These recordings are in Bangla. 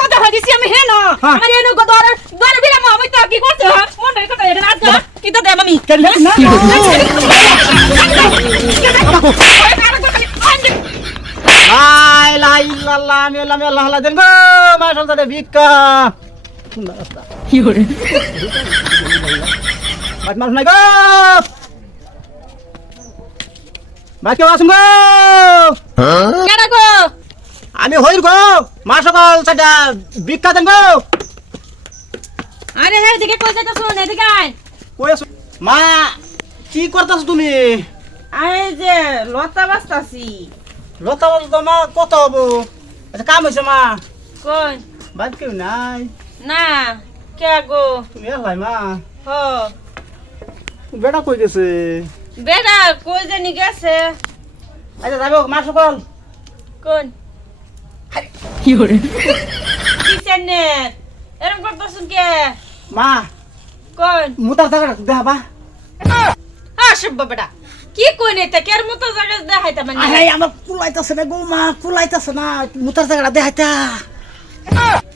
কথা হইছি আমি হে না আমার এনু দর বিরাম আমি তো কি করতে মন রে কথা এটা আজ কি তো দে মামি না লাই লাই লাল্লা মেলা মেলা হালা দেন গো মা সন্তানে ভিক্ষা সুন্দর রাস্তা কি হরে বাদ মার নাই গো বাদ কেউ আসুন গো কেডা গো আমি হইর গো মা সকাল সাটা ভিক্ষা দেন গো আরে হে দিকে কই যাইতা শুন এদিকে আয় কই আছো মা কি করতাছ তুমি আয় যে লতা বাস্তাছি লতা বলতো মা কত হবো আচ্ছা কাম হয়েছে মা কই বাদ কেউ নাই না কে গো তুমি এলাই মা হ বেটা কই গেছে বেটা কই জানি গেছে আচ্ছা যাবো মা সকাল কোন কি করে কিসের নে এরকম করতেছুন কে মা কোন মুতার জায়গা দেখাবা আসব বেটা কি কই নে তে কের মতো জায়গা দেখাইতা মানে আরে আমার কুলাইতাছে না গো মা কুলাইতাছে না মুতার জায়গা দেখাইতা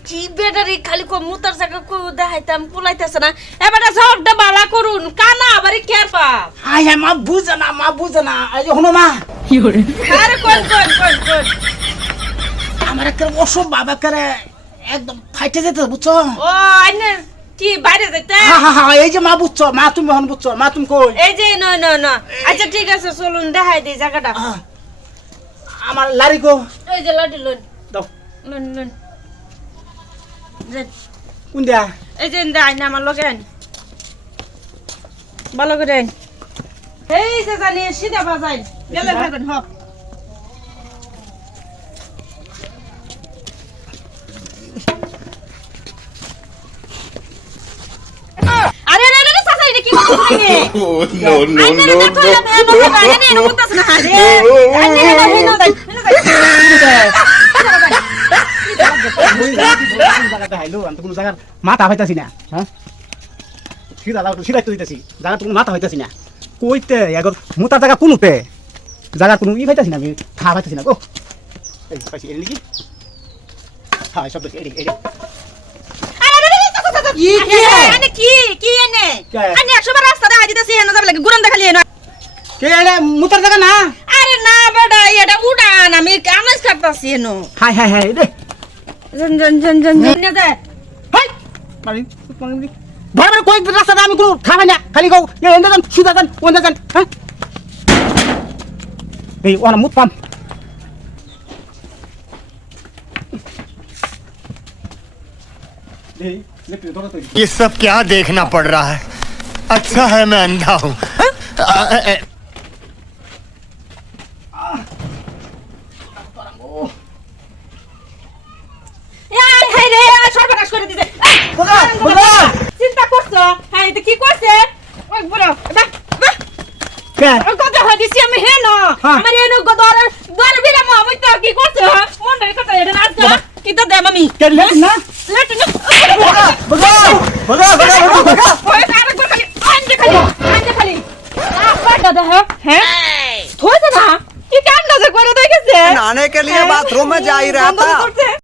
কি বেটারি খালি কো মুতার জায়গা কো দেখাইতাম কুলাইতাছে না এবারে সবটা বালা করুন কানা আবারে কের পা আয় মা বুঝে না এই হনো মা কি করে আরে কোন আমার একটা অসম বাবা করে একদম ফাইটে যেতে বুঝছো ও আইনে কি বাইরে যাইতে হ্যাঁ এই যে মা বুঝছো মা তুমি হন বুঝছো মা তুমি কই এই যে না আচ্ছা ঠিক আছে চলুন দেখাই দেই জায়গাটা আমার লারি গো এই যে লাডি লন দাও লন কোন দিয়া এই যে দেখাই না আমার লগে আইন ভালো করে আইন এই যে জানি সিধা বাজাই গেলে ভাবেন হ আরে সাসা এটা কি করছিস রে No, no, no, no. মাথা হইতাছি না হ্যাঁ সিধা তো দিতেছি জায়গা তুমি মাথা হইতাছি না কইতে এগর মুতার জায়গা কোনতে জায়গা কোনো ই হইতাছি না আমি খা হইতাছি না গো এই পাইছি এর লিখি হ্যাঁ সব দেখি এই কি এনে আনি 100 বার রাস্তা দেখাই দিতেছি এনে যাবে লাগে গুরান দেখালি এনে কে এরে মুতার জায়গা না আরে না বেটা এটা উড়ান আমি কামাজ করতেছি এনো হাই রে জন নে দে হাই মারি ভাই কই রাস্তা আমি কোনো খাবে না খালি গো এন্ডা যান সুদা যান ওন্ডা যান হ্যাঁ এই ওনা মুত পাম এই ये सब क्या देखना पड़ रहा है अच्छा है मैं अंधा हूँ হাই রে সর্বনাশ করে দিতে চিন্তা করছো হ্যাঁ এটা কি করছে ওই বড় কে কথা হইছি আমি হে না আমার এনু দর বিরাম আমি তো কি করছে মন রে কথা এটা আজ কি তো দে মামি কে লে না লেট না বগা ওই আরে খালি আনতে খালি বাটা দে হ্যাঁ থোই দে না কি কাম না করে দে গেছে नहाने के लिए बाथरूम में जा ही रहा था